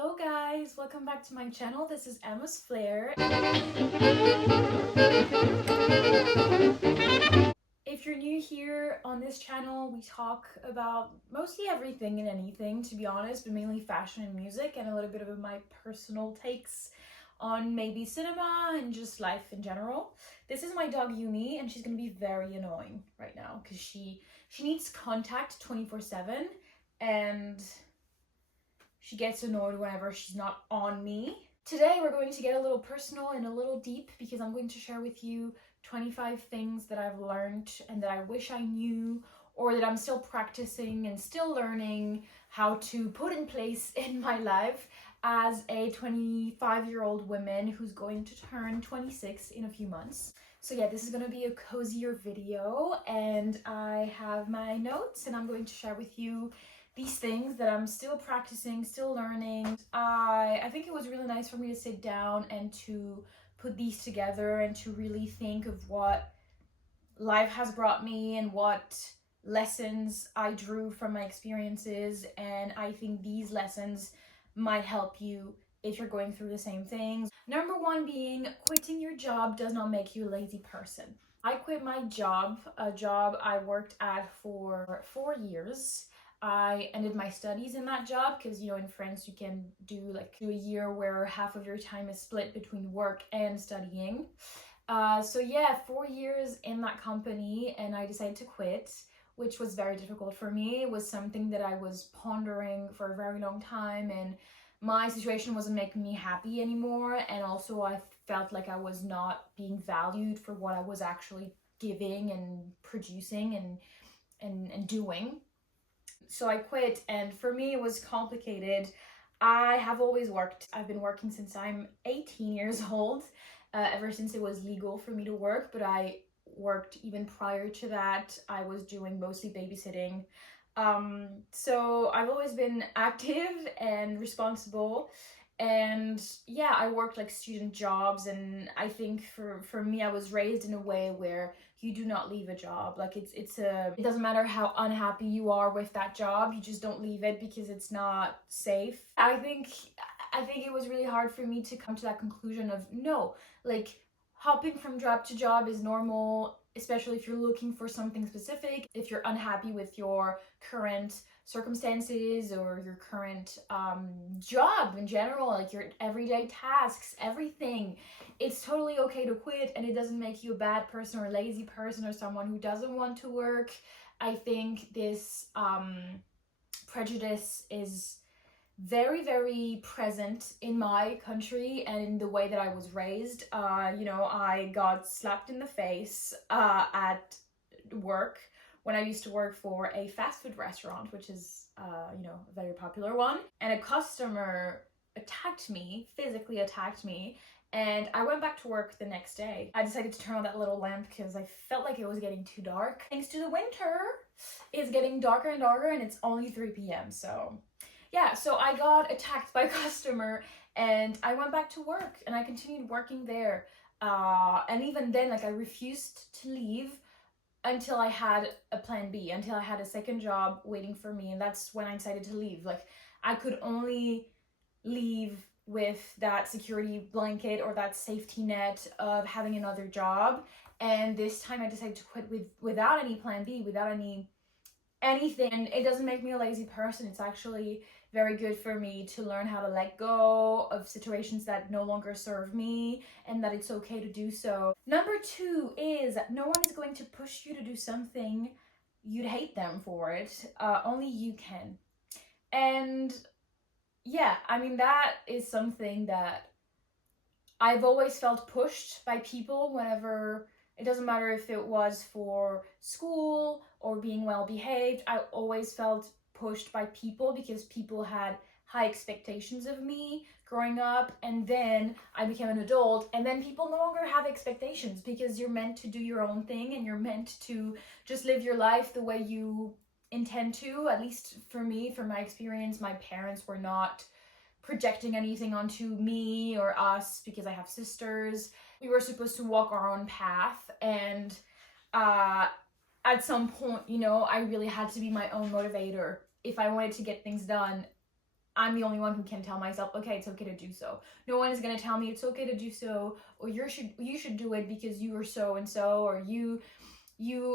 Hello guys, welcome back to my channel. This is Emma's Flair. If you're new here on this channel, we talk about mostly everything and anything, to be honest, but mainly fashion and music, and a little bit of my personal takes on maybe cinema and just life in general. This is my dog Yumi, and she's gonna be very annoying right now because she needs contact 24/7, and she gets annoyed whenever she's not on me. Today we're going to get a little personal and a little deep because I'm going to share with you 25 things that I've learned and that I wish I knew, or that I'm still practicing and still learning how to put in place in my life as a 25-year-old woman who's going to turn 26 in a few months. So yeah, this is going to be a cozier video, and I have my notes and I'm going to share with you these things that I'm still practicing, still learning. I think it was really nice for me to sit down and to put these together and to really think of what life has brought me and what lessons I drew from my experiences, and I think these lessons might help you if you're going through the same things. Number one being, quitting your job does not make you a lazy person. I quit my job, a job I worked at for 4 years. I ended my studies in that job because, in France you can do a year where half of your time is split between work and studying. So yeah, 4 years in that company, and I decided to quit, which was very difficult for me. It was something that I was pondering for a very long time, and my situation wasn't making me happy anymore, and also I felt like I was not being valued for what I was actually giving and producing and doing. So I quit, and for me it was complicated. I have always worked. I've been working since I'm 18 years old, ever since it was legal for me to work, but I worked even prior to that. I was doing mostly babysitting. So I've always been active and responsible, and yeah, I worked student jobs, and I think for me, I was raised in a way where you do not leave a job. It doesn't matter how unhappy you are with that job, you just don't leave it because it's not safe. I think it was really hard for me to come to that conclusion of no, hopping from job to job is normal, especially if you're looking for something specific. If you're unhappy with your current circumstances or your current job in general, your everyday tasks, everything, it's totally okay to quit, and it doesn't make you a bad person or a lazy person or someone who doesn't want to work. I think this prejudice is very, very present in my country and in the way that I was raised. I got slapped in the face at work when I used to work for a fast food restaurant, which is, a very popular one. And a customer physically attacked me, and I went back to work the next day. I decided to turn on that little lamp because I felt like it was getting too dark. Thanks to the winter, it's getting darker and darker, and it's only 3 p.m. So yeah, so I got attacked by a customer, and I went back to work, and I continued working there. And even then, I refused to leave until I had a plan B, until I had a second job waiting for me, and that's when I decided to leave. I could only leave with that security blanket or that safety net of having another job, and this time I decided to quit without any plan B, without anything. And it doesn't make me a lazy person. It's actually very good for me to learn how to let go of situations that no longer serve me, and that it's okay to do so. Number two is, no one is going to push you to do something you'd hate them for it. Only you can. And yeah, that is something that I've always felt pushed by people whenever. It doesn't matter if it was for school or being well behaved. I always felt pushed by people because people had high expectations of me growing up, and then I became an adult, and then people no longer have expectations because you're meant to do your own thing and you're meant to just live your life the way you intend to. At least for me, from my experience, my parents were not projecting anything onto me or us because I have sisters. We were supposed to walk our own path, and at some point, I really had to be my own motivator. If I wanted to get things done, I'm the only one who can tell myself, okay, it's okay to do so. No one is going to tell me it's okay to do so, or you should do it because you are so and so, or you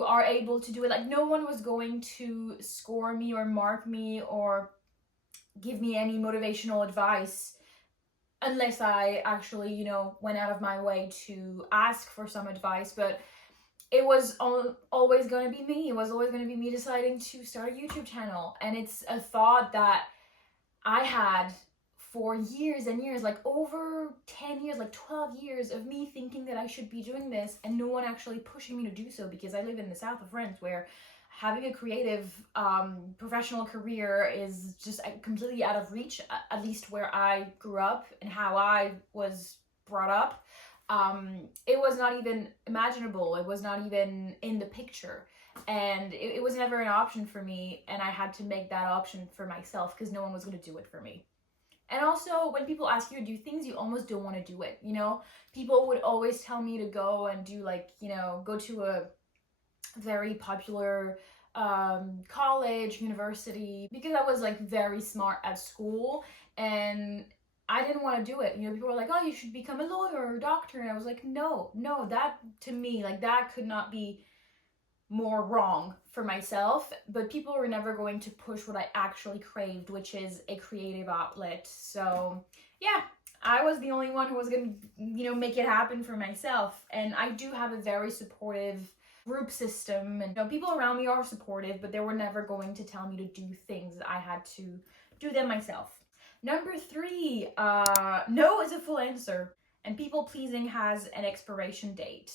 are able to do it. Like, no one was going to score me or mark me or give me any motivational advice unless I actually, went out of my way to ask for some advice. But it was always going to be me. It was always going to be me deciding to start a YouTube channel. And it's a thought that I had for years and years, like over 10 years, like 12 years of me thinking that I should be doing this and no one actually pushing me to do so, because I live in the south of France where having a creative professional career is just completely out of reach, at least where I grew up and how I was brought up. It was not even imaginable. It was not even in the picture. And it was never an option for me, and I had to make that option for myself because no one was going to do it for me. And also, when people ask you to do things, you almost don't want to do it, People would always tell me to go and do, like, go to a very popular college, university, because I was, like, very smart at school, and I didn't want to do it. People were like, oh, you should become a lawyer or a doctor, and I was like, no, that, to me, like, that could not be more wrong for myself. But people were never going to push what I actually craved, which is a creative outlet. So yeah, I was the only one who was going to, make it happen for myself. And I do have a very supportive group system, and people around me are supportive, but they were never going to tell me to do things. I had to do them myself. Number 3, no is a full answer, and people pleasing has an expiration date.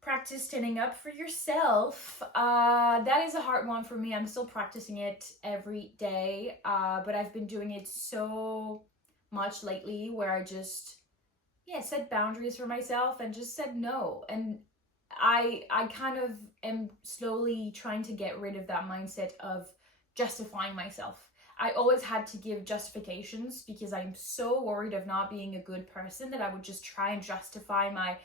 Practice standing up for yourself. That is a hard one for me. I'm still practicing it every day, but I've been doing it so much lately where I just, set boundaries for myself and just said no. And I kind of am slowly trying to get rid of that mindset of justifying myself. I always had to give justifications because I'm so worried of not being a good person that I would just try and justify my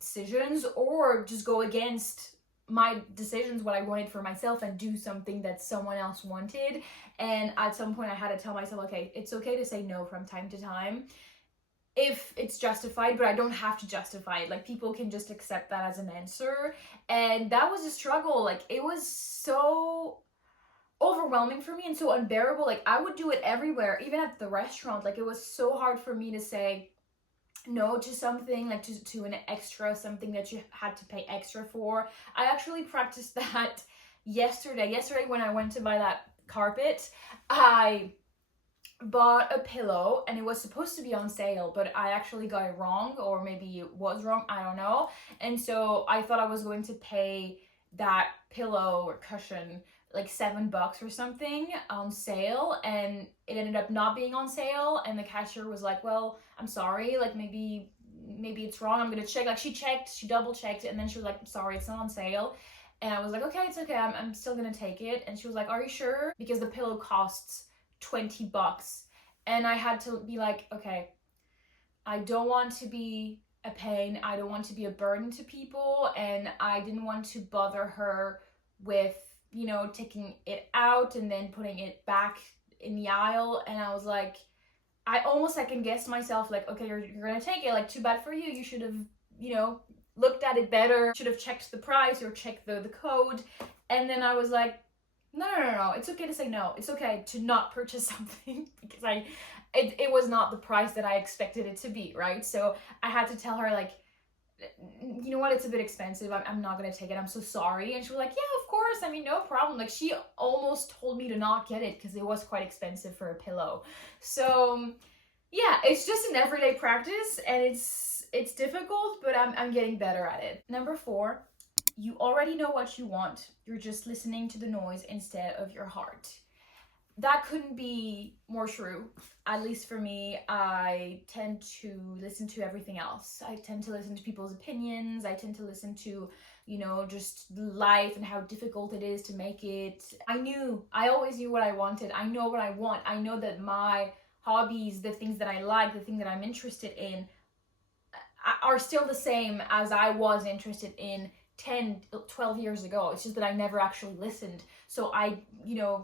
decisions or just go against my decisions, what I wanted for myself, and do something that someone else wanted. And at some point I had to tell myself, okay, it's okay to say no from time to time if it's justified, but I don't have to justify it. Like, people can just accept that as an answer. And that was a struggle. Like, it was so overwhelming for me and so unbearable. Like, I would do it everywhere, even at the restaurant. Like, it was so hard for me to say no to something, like to an extra, something that you had to pay extra for. I actually practiced that yesterday when I went to buy that carpet. I bought a pillow and it was supposed to be on sale, but I actually got it wrong, or maybe it was wrong, I don't know. And so I thought I was going to pay that pillow or cushion like $7 or something on sale, and it ended up not being on sale. And the cashier was like, well, I'm sorry, like maybe it's wrong, I'm gonna check. Like, she double checked, and then she was like, sorry, it's not on sale. And I was like, okay, it's okay, I'm still gonna take it. And she was like, are you sure? Because the pillow costs $20. And I had to be like, okay, I don't want to be a pain, I don't want to be a burden to people, and I didn't want to bother her with taking it out and then putting it back in the aisle. And I was like, I almost second guessed myself, like, okay, you're gonna take it, like, too bad for you, you should have looked at it better, should have checked the price or checked the code. And then I was like, no, it's okay to say no, it's okay to not purchase something because it was not the price that I expected it to be, right? So I had to tell her, like, you know what, it's a bit expensive, I'm not gonna take it, I'm so sorry. And she was like, yeah, of course, I mean, no problem. Like, she almost told me to not get it because it was quite expensive for a pillow. So yeah, it's just an everyday practice, and it's difficult, but I'm getting better at it. Number 4, you already know what you want, you're just listening to the noise instead of your heart. That couldn't be more true. At least for me, I tend to listen to everything else. I tend to listen to people's opinions. I tend to listen to, just life and how difficult it is to make it. I always knew what I wanted. I know what I want. I know that my hobbies, the things that I like, the things that I'm interested in are still the same as I was interested in 10, 12 years ago. It's just that I never actually listened. So I,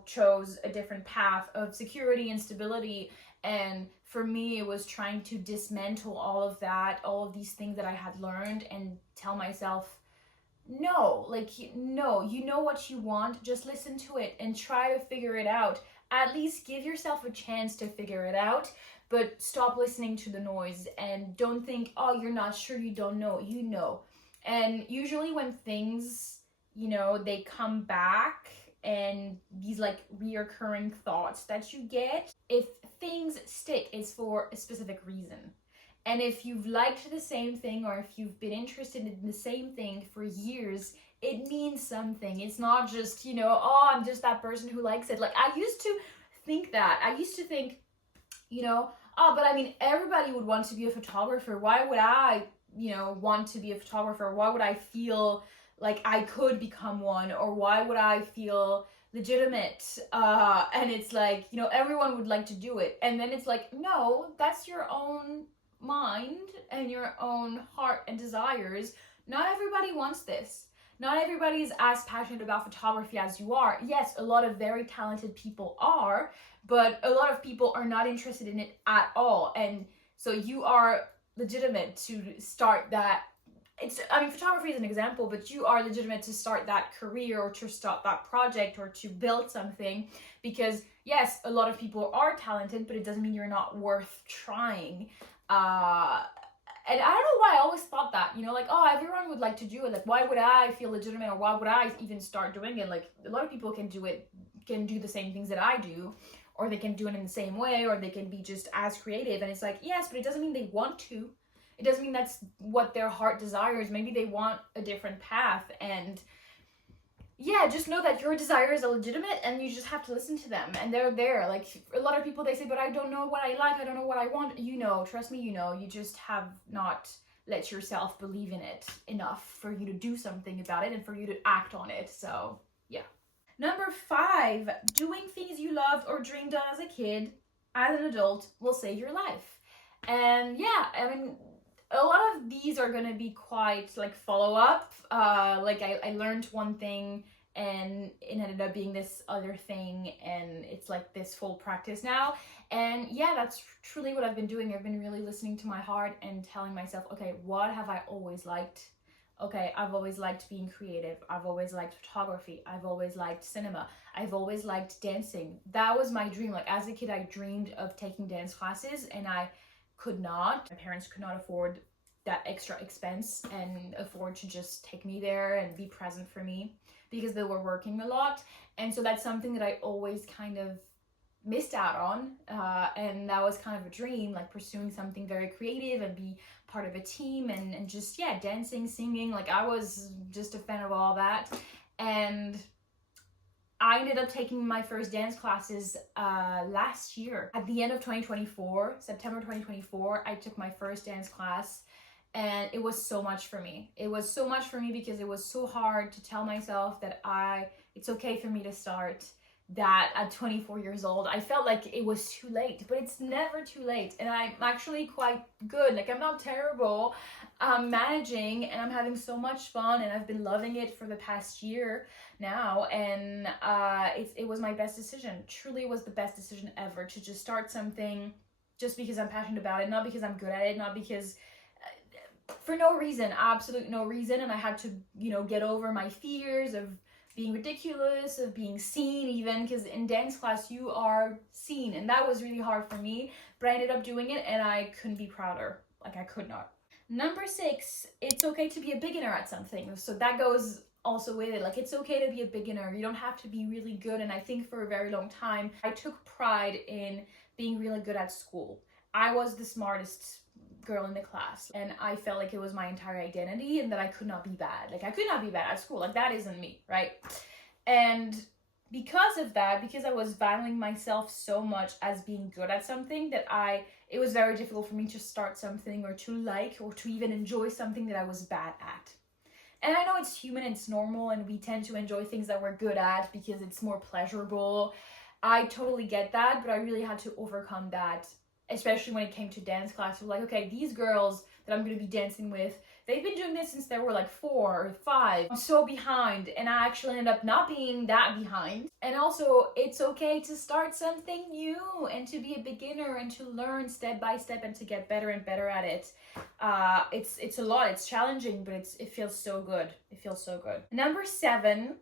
chose a different path of security and stability. And for me, it was trying to dismantle all of that, all of these things that I had learned, and tell myself, no, no, you know what you want, just listen to it and try to figure it out. At least give yourself a chance to figure it out, but stop listening to the noise and don't think, oh, you're not sure, you don't know, you know. And usually when things, they come back, and these like reoccurring thoughts that you get, if things stick, it's for a specific reason. And if you've liked the same thing, or if you've been interested in the same thing for years, it means something. It's not just, oh, I'm just that person who likes it. Like, I used to think that. I used to think, oh, but I mean, everybody would want to be a photographer. Why would I, want to be a photographer? Why would I feel like I could become one? Or why would I feel legitimate? And it's like, everyone would like to do it. And then it's like, no, that's your own mind and your own heart and desires. Not everybody wants this. Not everybody is as passionate about photography as you are. Yes, a lot of very talented people are, but a lot of people are not interested in it at all. And so you are legitimate to start that. Photography is an example, but you are legitimate to start that career, or to start that project, or to build something, because yes, a lot of people are talented, but it doesn't mean you're not worth trying. And I don't know why I always thought that, like, oh, everyone would like to do it. Like, why would I feel legitimate, or why would I even start doing it? Like, a lot of people can do the same things that I do, or they can do it in the same way, or they can be just as creative. And it's like, yes, but it doesn't mean they want to. It doesn't mean that's what their heart desires. Maybe they want a different path. And yeah, just know that your desires are legitimate, and you just have to listen to them, and they're there. Like, a lot of people, they say, but I don't know what I like, I don't know what I want. Trust me, you just have not let yourself believe in it enough for you to do something about it and for you to act on it. So yeah. Number 5, doing things you loved or dreamed of as a kid, as an adult, will save your life. And yeah, a lot of these are going to be quite like follow-up. I learned one thing, and it ended up being this other thing, and it's like this full practice now. And yeah, that's truly what I've been doing. I've been really listening to my heart and telling myself, okay, what have I always liked? Okay, I've always liked being creative. I've always liked photography. I've always liked cinema. I've always liked dancing. That was my dream. Like, as a kid, I dreamed of taking dance classes, and I could not. My parents could not afford that extra expense and afford to just take me there and be present for me, because they were working a lot. And so that's something that I always kind of missed out on. And that was kind of a dream, like pursuing something very creative and be part of a team, and just, yeah, dancing, singing. Like, I was just a fan of all that. And I ended up taking my first dance classes last year. At the end of 2024, September 2024, I took my first dance class, and it was so much for me. It was so much for me because it was so hard to tell myself that it's okay for me to start that at 24 years old. I felt like it was too late, but it's never too late. And I'm actually quite good. Like, I'm not terrible. I'm managing, and I'm having so much fun, and I've been loving it for the past year now. And it was my best decision. Truly, it was the best decision ever to just start something just because I'm passionate about it, not because I'm good at it, not because for no reason, absolute no reason. And I had to, get over my fears of being ridiculous, of being seen, even, because in dance class you are seen, and that was really hard for me, but I ended up doing it, and I couldn't be prouder. Like, I could not. Number 6, it's okay to be a beginner at something. So that goes also with it. Like, it's okay to be a beginner. You don't have to be really good. And I think for a very long time, I took pride in being really good at school. I was the smartest girl in the class, and I felt like it was my entire identity, and that I could not be bad. Like, I could not be bad at school. Like, that isn't me, right? And because of that, because I was valuing myself so much as being good at something, that it was very difficult for me to start something, or to like, or to even enjoy something that I was bad at. And I know it's human, it's normal, and we tend to enjoy things that we're good at because it's more pleasurable. I totally get that, but I really had to overcome that especially when it came to dance class. Like, okay, these girls that I'm going to be dancing with, they've been doing this since they were like 4 or 5. I'm so behind, and I actually ended up not being that behind. And also, it's okay to start something new and to be a beginner and to learn step by step and to get better and better at it. It's a lot. It's challenging, but it feels so good. It feels so good. Number 7.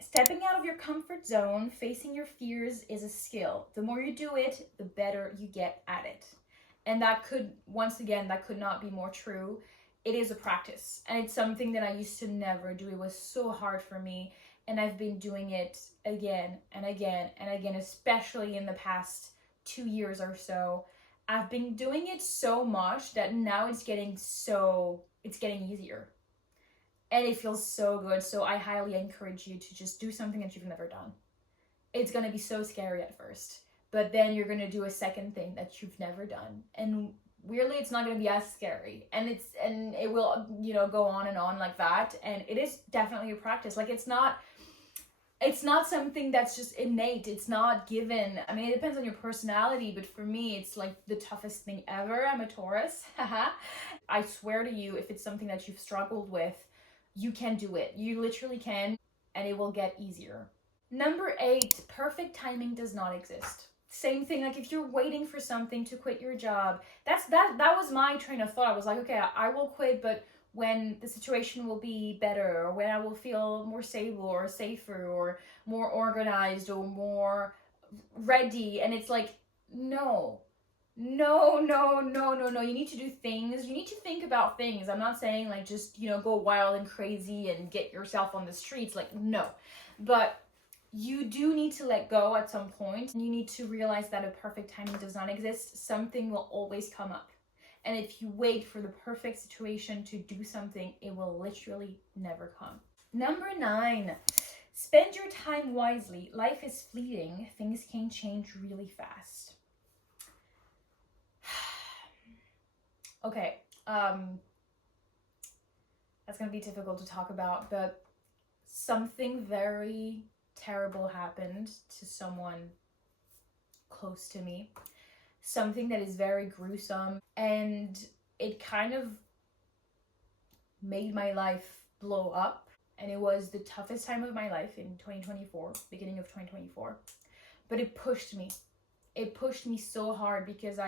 Stepping out of your comfort zone, facing your fears is a skill. The more you do it, the better you get at it. And that could, once again, that could not be more true. It is a practice, and it's something that I used to never do. It was so hard for me, and I've been doing it again and again and again, especially in the past 2 years or so. I've been doing it so much that now it's getting easier. And it feels so good. So I highly encourage you to just do something that you've never done. It's going to be so scary at first, but then you're going to do a second thing that you've never done. And weirdly, it's not going to be as scary. And it will, go on and on like that. And it is definitely a practice. Like, it's not something that's just innate. It's not given. I mean, it depends on your personality, but for me, it's like the toughest thing ever. I'm a Taurus. I swear to you, if it's something that you've struggled with, you can do it. You literally can, and it will get easier. Number 8, perfect timing does not exist. Same thing, like if you're waiting for something to quit your job, that was my train of thought. I was like, okay, I will quit, but when the situation will be better, or when I will feel more stable or safer or more organized or more ready. And it's like, no. You need to do things. You need to think about things. I'm not saying like just, go wild and crazy and get yourself on the streets. Like, no. But you do need to let go at some point. You need to realize that a perfect timing does not exist. Something will always come up. And if you wait for the perfect situation to do something, it will literally never come. Number 9, spend your time wisely. Life is fleeting. Things can change really fast. Okay, that's going to be difficult to talk about, but something very terrible happened to someone close to me. Something that is very gruesome, and it kind of made my life blow up, and it was the toughest time of my life in 2024, beginning of 2024, but it pushed me so hard because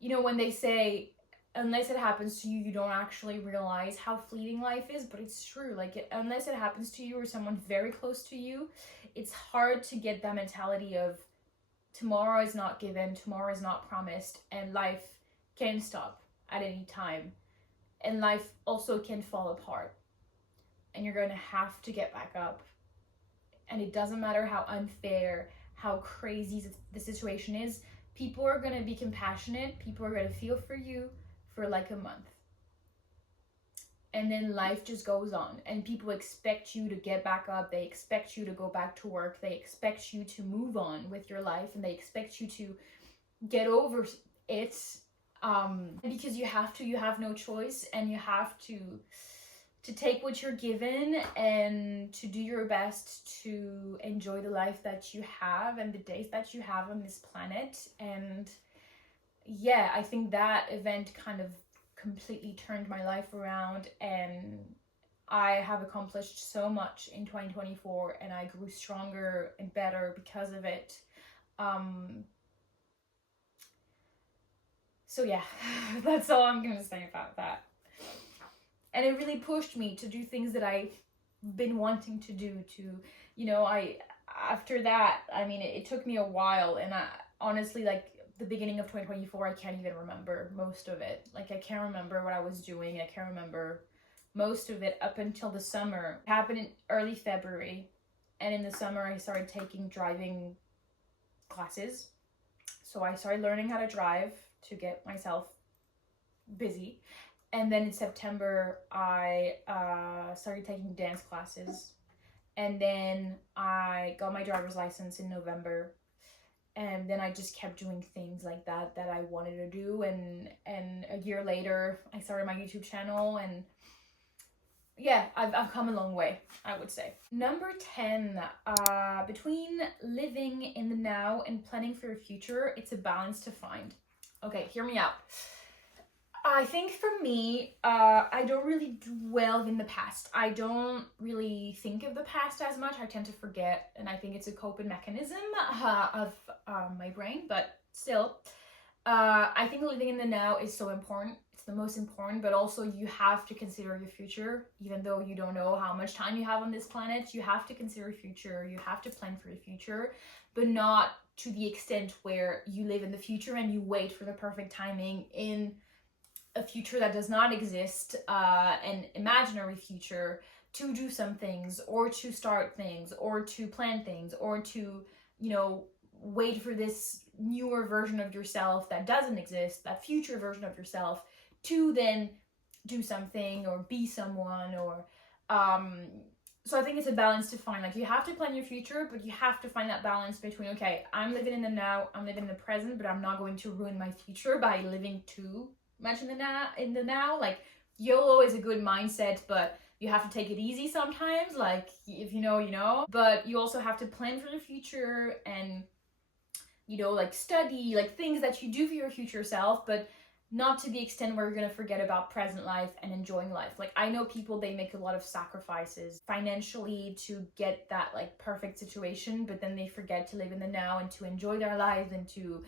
when they say, unless it happens to you, you don't actually realize how fleeting life is, but it's true. Like, unless it happens to you or someone very close to you, it's hard to get that mentality of tomorrow is not given, tomorrow is not promised, and life can stop at any time. And life also can fall apart. And you're going to have to get back up. And it doesn't matter how unfair, how crazy the situation is, people are going to be compassionate, people are going to feel for you for like a month. And then life just goes on, and people expect you to get back up. They expect you to go back to work. They expect you to move on with your life, and they expect you to get over it. Because you have no choice, and you have to take what you're given and to do your best to enjoy the life that you have and the days that you have on this planet. And yeah, I think that event kind of completely turned my life around, and I have accomplished so much in 2024, and I grew stronger and better because of it. So yeah, that's all I'm gonna say about that. And it really pushed me to do things that I've been wanting to do. After that, I mean, it took me a while, and I honestly, like, the beginning of 2024, I can't even remember most of it. Like, I can't remember what I was doing. I can't remember most of it up until the summer. It happened in early February, and in the summer, I started taking driving classes. So I started learning how to drive to get myself busy. And then in September, I started taking dance classes. And then I got my driver's license in November. And then I just kept doing things like that I wanted to do. And a year later, I started my YouTube channel. And yeah, I've come a long way, I would say. Number 10, between living in the now and planning for your future, it's a balance to find. Okay, hear me out. I think for me, I don't really dwell in the past. I don't really think of the past as much. I tend to forget, and I think it's a coping mechanism of my brain. But still, I think living in the now is so important. It's the most important, but also you have to consider your future. Even though you don't know how much time you have on this planet, you have to consider your future. You have to plan for your future, but not to the extent where you live in the future and you wait for the perfect timing in a future that does not exist, an imaginary future, to do some things or to start things or to plan things or to, wait for this newer version of yourself that doesn't exist, that future version of yourself, to then do something or be someone or so I think it's a balance to find. Like, you have to plan your future, but you have to find that balance between, okay, I'm living in the now, I'm living in the present, but I'm not going to ruin my future by living too much in the now. Like, YOLO is a good mindset, but you have to take it easy sometimes. Like, if you know, you know. But you also have to plan for the future and, like, study, like, things that you do for your future self, but not to the extent where you're going to forget about present life and enjoying life. Like, I know people, they make a lot of sacrifices financially to get that, like, perfect situation, but then they forget to live in the now and to enjoy their lives and to,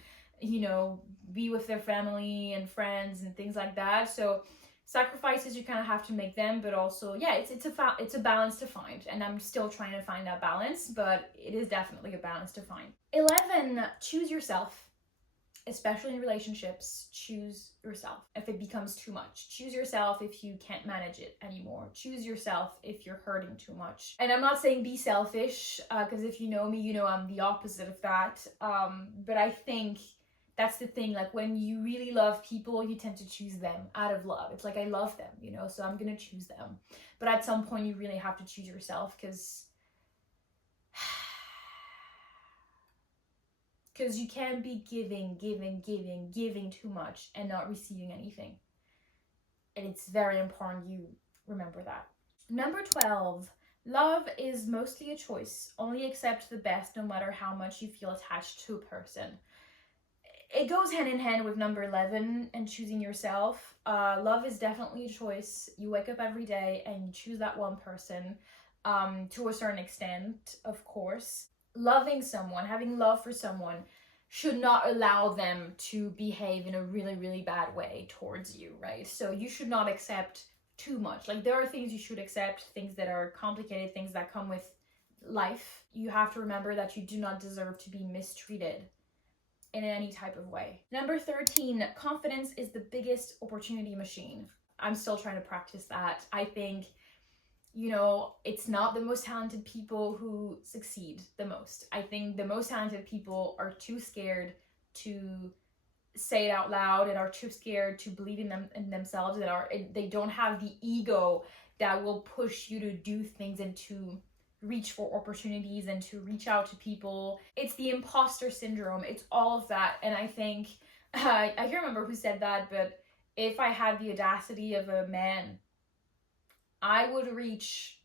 be with their family and friends and things like that. So sacrifices, you kind of have to make them, but also, yeah, it's a balance to find, and I'm still trying to find that balance, but it is definitely a balance to find. 11, choose yourself. Especially in relationships, choose yourself if it becomes too much. Choose yourself if you can't manage it anymore. Choose yourself if you're hurting too much. And I'm not saying be selfish, because if you know me, you know I'm the opposite of that. But I think that's the thing. Like, when you really love people, you tend to choose them out of love. It's like, I love them, so I'm gonna choose them. But at some point, you really have to choose yourself, because you can't be giving too much and not receiving anything. And it's very important you remember that. Number 12, love is mostly a choice. Only accept the best no matter how much you feel attached to a person. It goes hand in hand with number 11 and choosing yourself. Love is definitely a choice. You wake up every day and you choose that one person, to a certain extent, of course. Loving someone, having love for someone, should not allow them to behave in a really, really bad way towards you, right? So you should not accept too much. Like, there are things you should accept, things that are complicated, things that come with life. You have to remember that you do not deserve to be mistreated in any type of way. Number 13, confidence is the biggest opportunity machine. I'm still trying to practice that. I think, it's not the most talented people who succeed the most. I think the most talented people are too scared to say it out loud and are too scared to believe in themselves, and they don't have the ego that will push you to do things and to reach for opportunities and to reach out to people. It's the imposter syndrome. It's all of that. And I think, I can't remember who said that, but if I had the audacity of a man, I would reach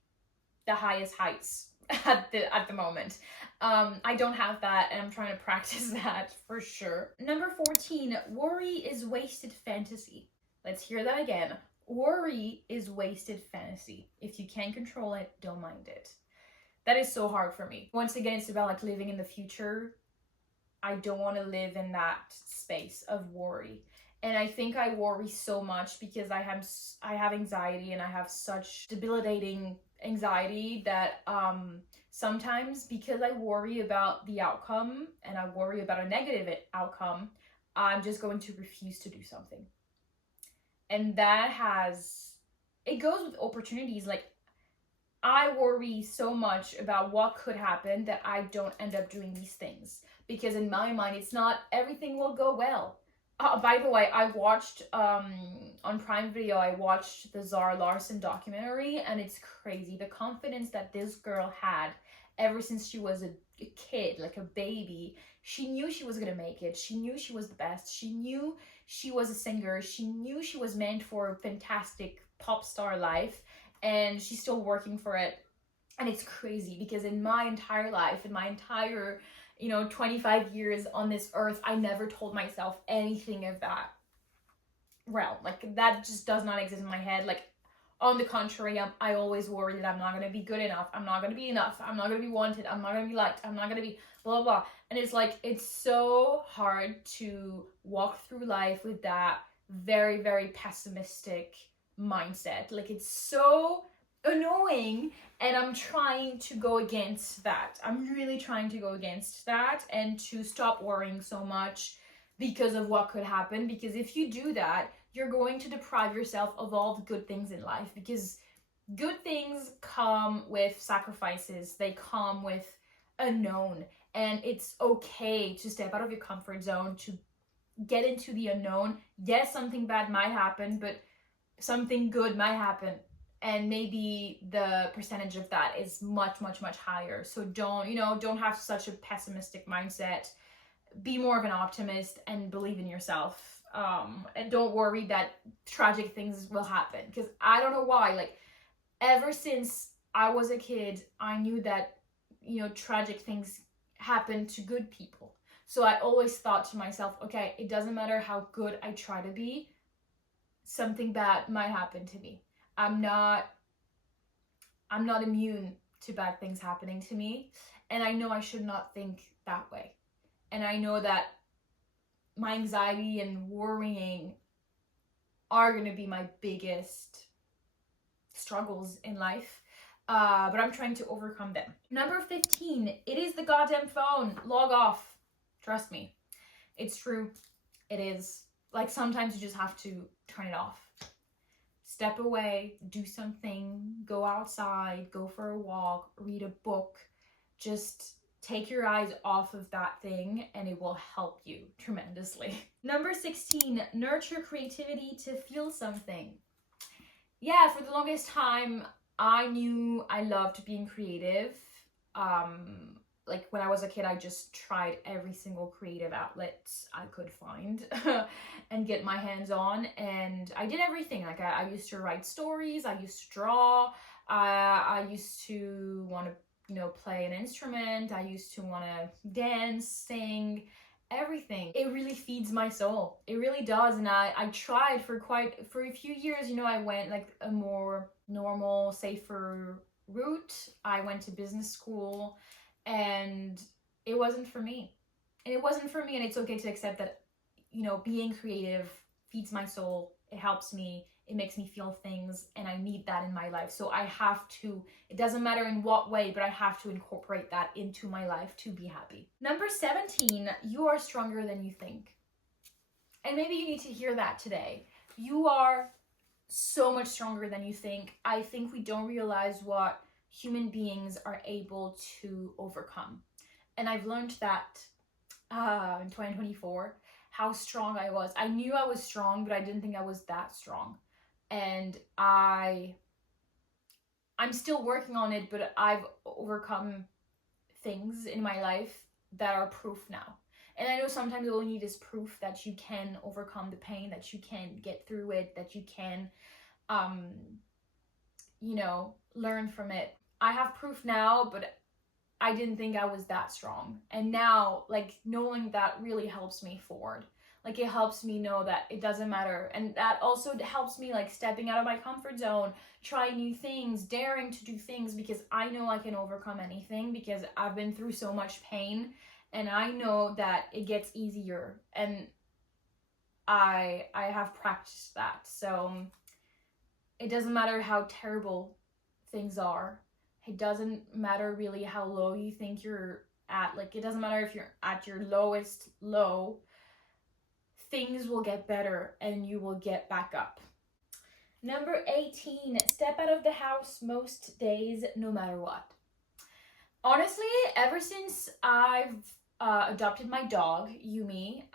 the highest heights at the moment. I don't have that, and I'm trying to practice that for sure. Number 14, worry is wasted fantasy. Let's hear that again. Worry is wasted fantasy. If you can't control it, don't mind it. That is so hard for me. Once again, it's about, like, living in the future. I don't want to live in that space of worry. And I think I worry so much because I have anxiety, and I have such debilitating anxiety that sometimes, because I worry about the outcome and I worry about a negative outcome, I'm just going to refuse to do something. And it goes with opportunities. Like, I worry so much about what could happen that I don't end up doing these things, because in my mind, it's not everything will go well. By the way, I watched, on Prime Video, I watched the Zara Larsson documentary, and it's crazy. The confidence that this girl had ever since she was a kid, like a baby. She knew she was going to make it. She knew she was the best. She knew she was a singer. She knew she was meant for a fantastic pop star life, and she's still working for it. And it's crazy because in my entire life, in my entire 25 years on this earth, I never told myself anything of that realm. Like, that just does not exist in my head. Like, on the contrary, I always worry that I'm not going to be good enough. I'm not going to be enough. I'm not going to be wanted. I'm not going to be liked. I'm not going to be blah, blah. And it's like, it's so hard to walk through life with that very, very pessimistic mindset. Like, it's so annoying, and I'm trying to go against that. I'm really trying to go against that and to stop worrying so much because of what could happen. Because if you do that, you're going to deprive yourself of all the good things in life, because good things come with sacrifices. They come with unknown, and it's okay to step out of your comfort zone, to get into the unknown. Yes, something bad might happen, but something good might happen, and maybe the percentage of that is much, much, much higher. So don't have such a pessimistic mindset. Be more of an optimist and believe in yourself. And don't worry that tragic things will happen, because I don't know why, like, ever since I was a kid, I knew that tragic things happen to good people. So I always thought to myself, okay, it doesn't matter how good I try to be, something bad might happen to me. I'm not immune to bad things happening to me, and I know I should not think that way. And I know that my anxiety and worrying are going to be my biggest struggles in life, but I'm trying to overcome them. Number 15, it is the goddamn phone. Log off. Trust me, it's true. It is. Like, sometimes you just have to turn it off. Step away, do something, go outside, go for a walk, read a book. Just take your eyes off of that thing, and it will help you tremendously. Number 16, nurture creativity to feel something. Yeah, for the longest time, I knew I loved being creative. Like, when I was a kid, I just tried every single creative outlet I could find and get my hands on, and I did everything. Like, I used to write stories, I used to draw, I used to want to play an instrument. I used to want to dance, sing, everything. It really feeds my soul. It really does. And I tried for a few years. I went like a more normal, safer route. I went to business school, and it wasn't for me. And it wasn't for me. And it's okay to accept that, being creative feeds my soul. It helps me. It makes me feel things, and I need that in my life. So I have to, it doesn't matter in what way, but I have to incorporate that into my life to be happy. Number 17, you are stronger than you think. And maybe you need to hear that today. You are so much stronger than you think. I think we don't realize what human beings are able to overcome. And I've learned that in 2024, how strong I was. I knew I was strong, but I didn't think I was that strong. And I'm still working on it, but I've overcome things in my life that are proof now. And I know sometimes all you need is proof that you can overcome the pain, that you can get through it, that you can, learn from it. I have proof now, but I didn't think I was that strong. And now, like, knowing that really helps me forward. Like, it helps me know that it doesn't matter. And that also helps me, like, stepping out of my comfort zone, trying new things, daring to do things, because I know I can overcome anything, because I've been through so much pain, and I know that it gets easier. And I have practiced that. So it doesn't matter how terrible things are. It doesn't matter really how low you think you're at. Like, it doesn't matter if you're at your lowest low. Things will get better, and you will get back up. Number 18, step out of the house most days, no matter what. Honestly, ever since I've adopted my dog, Yumi,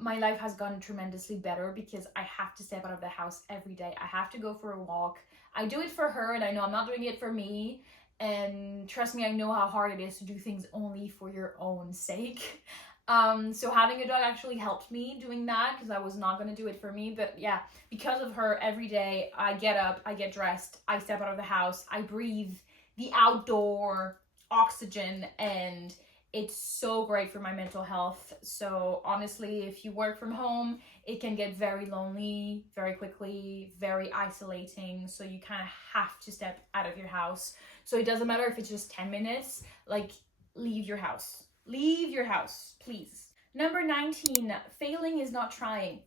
my life has gotten tremendously better, because I have to step out of the house every day. I have to go for a walk. I do it for her, and I know I'm not doing it for me. And trust me, I know how hard it is to do things only for your own sake. So having a dog actually helped me doing that, because I was not going to do it for me. But yeah, because of her, every day I get up, I get dressed, I step out of the house, I breathe the outdoor oxygen, and It's so great for my mental health. So honestly, if you work from home, it can get very lonely very quickly, very isolating. So you kind of have to step out of your house. So it doesn't matter if it's just 10 minutes, like leave your house. Leave your house, please. Number 19, failing is not trying.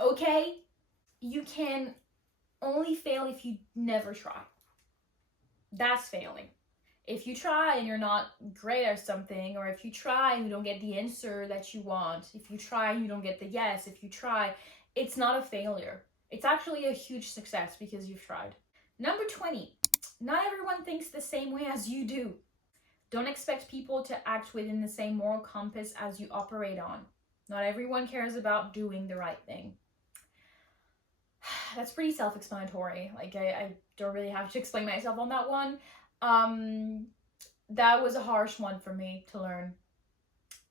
Okay? You can only fail if you never try. That's failing. If you try and you're not great at something, or if you try and you don't get the answer that you want, if you try and you don't get the yes, if you try, it's not a failure. It's actually a huge success because you've tried. Number 20, not everyone thinks the same way as you do. Don't expect people to act within the same moral compass as you operate on. Not everyone cares about doing the right thing. That's pretty self-explanatory. Like, I don't really have to explain myself on that one. That was a harsh one for me to learn.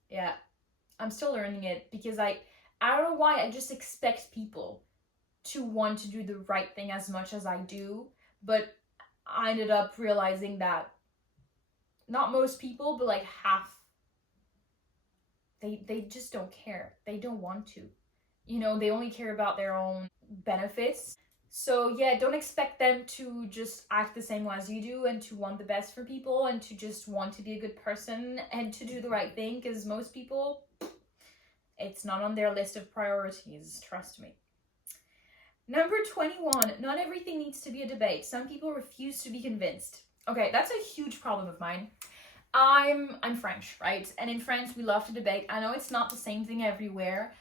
Yeah, I'm still learning it because I don't know why I just expect people to want to do the right thing as much as I do, but I ended up realizing that not most people, but like half, they just don't care. They don't want to. You know, they only care about their own benefits. So yeah, don't expect them to just act the same way as you do and to want the best for people and to just want to be a good person and to do the right thing, because most people, it's not on their list of priorities, trust me. Number 21, not everything needs to be a debate. Some people refuse to be convinced. Okay, that's a huge problem of mine. I'm French, right? And in France, we love to debate. I know it's not the same thing everywhere.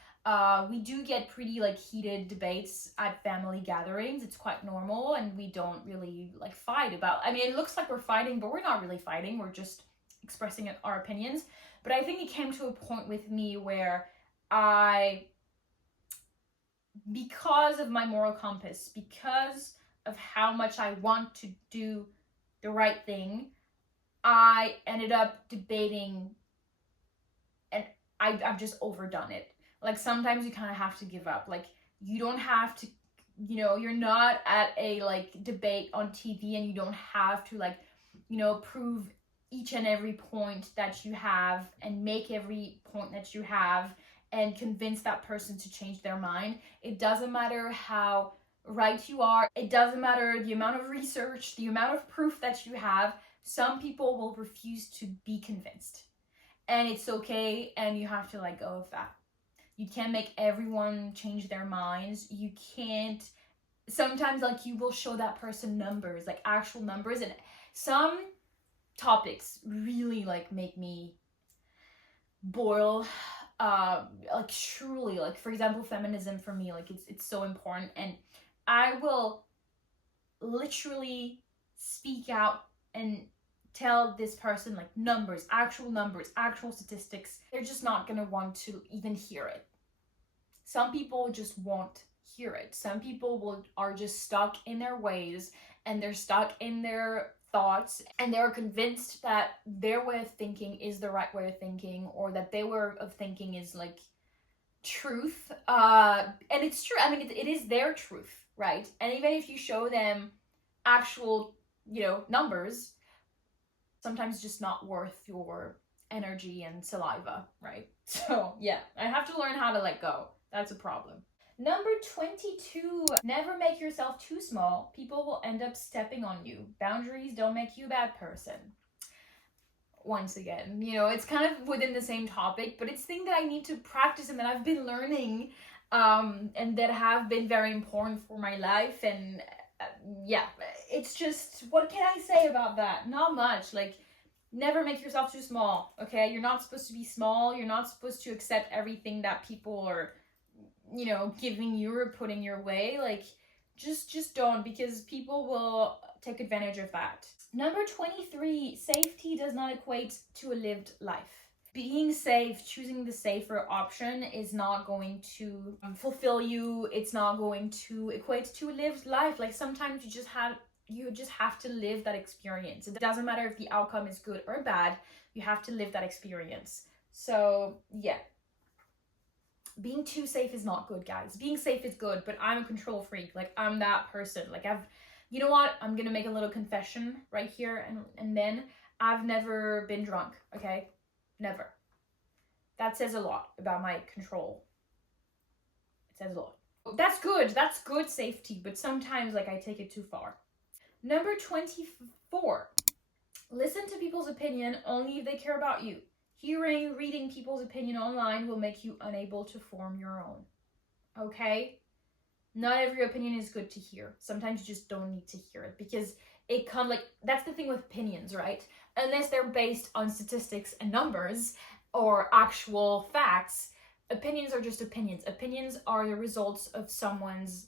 We do get pretty like heated debates at family gatherings. It's quite normal, and we don't really like fight about, I mean, it looks like we're fighting, but we're not really fighting. We're just expressing our opinions. But I think it came to a point with me where because of my moral compass, because of how much I want to do the right thing, I ended up debating, and I've just overdone it. Like, sometimes you kind of have to give up. Like, you don't have to, you know, you're not at a like debate on TV, and you don't have to like, you know, prove each and every point that you have and make every point that you have and convince that person to change their mind. It doesn't matter how right you are. It doesn't matter the amount of research, the amount of proof that you have. Some people will refuse to be convinced, and it's okay, and you have to let go of that. You can't make everyone change their minds. You can't, sometimes like you will show that person numbers, like actual numbers, and some topics really like make me boil, like truly, like for example, feminism for me, like it's so important, and I will literally speak out and tell this person like numbers, actual statistics. They're just not gonna want to even hear it. Some people just won't hear it. Some people are just stuck in their ways, and they're stuck in their thoughts, and they're convinced that their way of thinking is the right way of thinking, or that their way of thinking is like truth. And it's true. I mean, it is their truth, right? And even if you show them actual, you know, numbers, sometimes just not worth your energy and saliva, right? So yeah, I have to learn how to let go. That's a problem. Number 22, never make yourself too small. People will end up stepping on you. Boundaries don't make you a bad person. Once again, you know, it's kind of within the same topic, but it's things that I need to practice and that I've been learning, and that have been very important for my life. And yeah, it's just, what can I say about that? Not much. Like, never make yourself too small, okay? You're not supposed to be small. You're not supposed to accept everything that people are, you know, giving you or putting your way. Like, just don't, because people will take advantage of that. Number 23, safety does not equate to a lived life. Being safe, choosing the safer option is not going to fulfill you. It's not going to equate to a lived life. Like, sometimes you just have to live that experience. It doesn't matter if the outcome is good or bad. You have to live that experience. So yeah, being too safe is not good, guys. Being safe is good, but I'm a control freak. Like, I'm that person. Like, you know what? I'm gonna make a little confession right here and then. I've never been drunk, okay? Never. That says a lot about my control. It says a lot. That's good safety, but sometimes like I take it too far. Number 24. Listen to people's opinion only if they care about you. Reading people's opinion online will make you unable to form your own. Okay? Not every opinion is good to hear. Sometimes you just don't need to hear it because it comes like, that's the thing with opinions, right? Unless they're based on statistics and numbers or actual facts, opinions are just opinions. Opinions are the results of someone's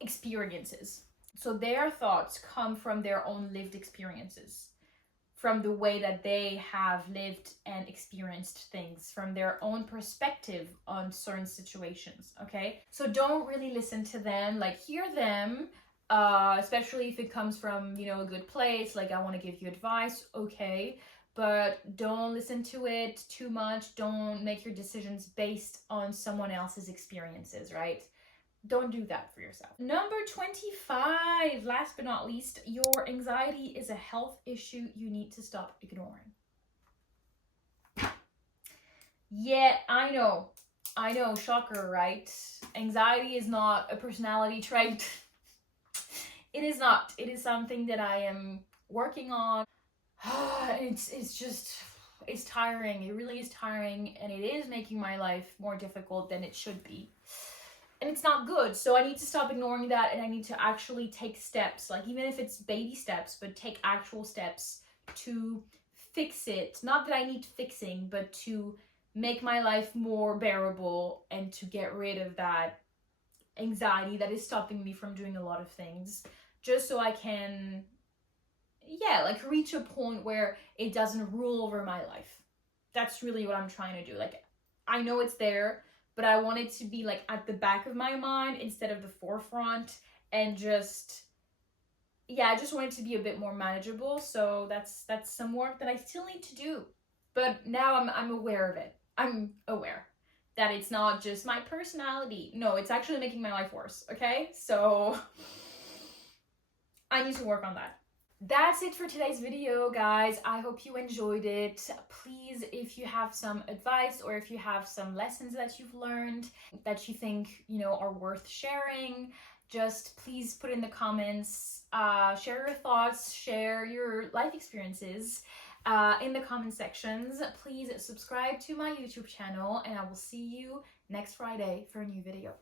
experiences. So their thoughts come from their own lived experiences, from the way that they have lived and experienced things, from their own perspective on certain situations, okay? So don't really listen to them, like hear them, especially if it comes from, you know, a good place, like I want to give you advice, okay? But don't listen to it too much. Don't make your decisions based on someone else's experiences, right? Don't do that for yourself. Number 25, last but not least, your anxiety is a health issue you need to stop ignoring. Yeah, I know, shocker, right? Anxiety is not a personality trait. It is not. It is something that I am working on. It's tiring. It really is tiring, and it is making my life more difficult than it should be. And it's not good. So I need to stop ignoring that, and I need to actually take steps, like even if it's baby steps, but take actual steps to fix it. Not that I need fixing, but to make my life more bearable and to get rid of that anxiety that is stopping me from doing a lot of things, just so I can, yeah, like reach a point where it doesn't rule over my life. That's really what I'm trying to do. Like, I know it's there, but I want it to be like at the back of my mind instead of the forefront, and just, yeah, I just want it to be a bit more manageable. So that's some work that I still need to do. But now I'm aware of it. I'm aware that it's not just my personality. No, it's actually making my life worse, okay? So I need to work on that. That's it for today's video, guys. I hope you enjoyed it. Please, if you have some advice or if you have some lessons that you've learned that you think, you know, are worth sharing, just please put in the comments, share your thoughts, share your life experiences in the comment sections. Please subscribe to my YouTube channel, and I will see you next Friday for a new video.